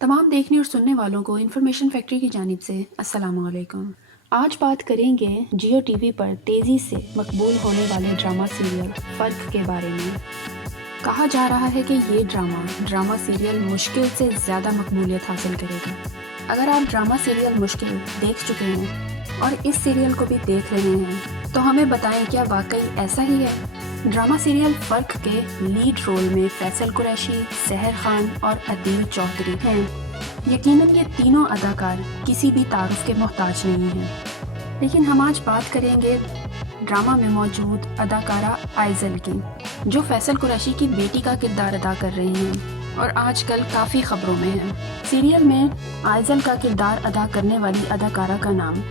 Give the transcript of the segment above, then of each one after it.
तमाम देखने और सुनने वालों को इन्फॉर्मेशन फैक्ट्री की जानिब से अस्सलाम वालेकुम। आज बात करेंगे जियो टीवी पर तेज़ी से मकबूल होने वाले ड्रामा सीरियल फ़र्क के बारे में। कहा जा रहा है कि ये ड्रामा सीरियल मुश्किल से ज़्यादा मकबूलियत हासिल करेगा। अगर आप ड्रामा सीरियल मुश्किल देख चुके हैं और इस सीरियल को भी देख रहे हैं तो हमें बताएं, क्या वाकई ऐसा ही है? ड्रामा सीरियल फ़र्क के लीड रोल में फैसल कुरैशी, सहर खान और अदील चौधरी हैं। यकीनन ये तीनों अदाकार किसी भी तारुफ के मोहताज नहीं हैं। लेकिन हम आज बात करेंगे ड्रामा में मौजूद अदाकारा आइज़ल की, जो फैसल कुरैशी की बेटी का किरदार अदा कर रही हैं और आजकल काफ़ी ख़बरों में है। सीरियल में आइज़ल का किरदार अदा करने वाली अदाकारा का नाम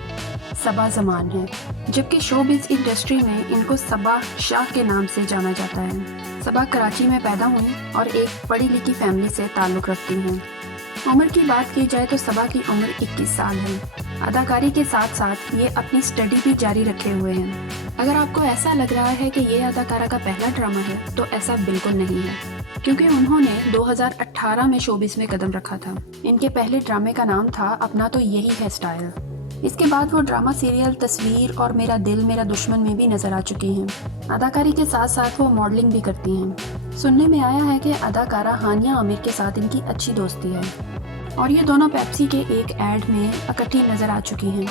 सबा जमान है, जबकि शोबिज़ इंडस्ट्री में इनको सबा शाह के नाम से जाना जाता है। सबा कराची में पैदा हुई और एक पढ़ी लिखी फैमिली से ताल्लुक़ रखती हैं। उम्र की बात की जाए तो सबा की उम्र 21 साल है। अदाकारी के साथ साथ ये अपनी स्टडी भी जारी रखे हुए हैं। अगर आपको ऐसा लग रहा है कि ये अदाकारा का पहला ड्रामा है तो ऐसा बिल्कुल नहीं है, क्योंकि उन्होंने 2018 में शोबिज़ में कदम रखा था। इनके पहले ड्रामे का नाम था अपना तो यही है स्टाइल। इसके बाद वो ड्रामा सीरियल तस्वीर और मेरा दिल मेरा दुश्मन में भी नजर आ चुकी हैं। अदाकारी के साथ साथ वो मॉडलिंग भी करती हैं। सुनने में आया है कि अदाकारा हानिया आमिर के साथ इनकी अच्छी दोस्ती है और ये दोनों पेप्सी के एक एड में इकट्ठी नजर आ चुकी हैं।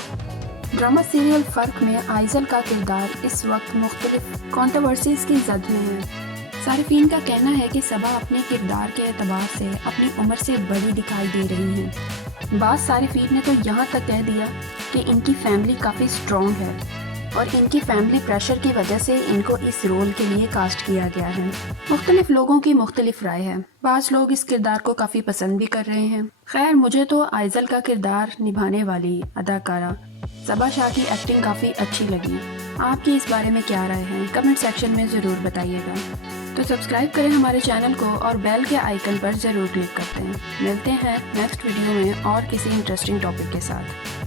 ड्रामा सीरियल फ़र्क में आइज़ल का किरदार इस वक्त मुख्तलिफ कॉन्ट्रोवर्सीज की जद में है। सारिफीन का कहना है कि सबा अपने किरदार के एतबार से अपनी उम्र से बड़ी दिखाई दे रही हैं। बाज़ सारिफीन ने तो यहाँ तक कह दिया कि इनकी फैमिली काफ़ी स्ट्रॉन्ग है और इनकी फैमिली प्रेशर की वजह से इनको इस रोल के लिए कास्ट किया गया है। मुख्तलिफ लोगों की मुख्तलिफ राय है। बाज़ लोग इस किरदार को काफ़ी पसंद भी कर रहे हैं। खैर, मुझे तो आइज़ल का किरदार निभाने वाली अदाकारा सबा शाह की एक्टिंग काफ़ी अच्छी लगी। आपकी इस बारे में क्या राय है? कमेंट सेक्शन में ज़रूर बताइएगा। तो सब्सक्राइब करें हमारे चैनल को और बेल के आइकन पर ज़रूर क्लिक करते हैं। मिलते हैं नेक्स्ट वीडियो में और किसी इंटरेस्टिंग टॉपिक के साथ।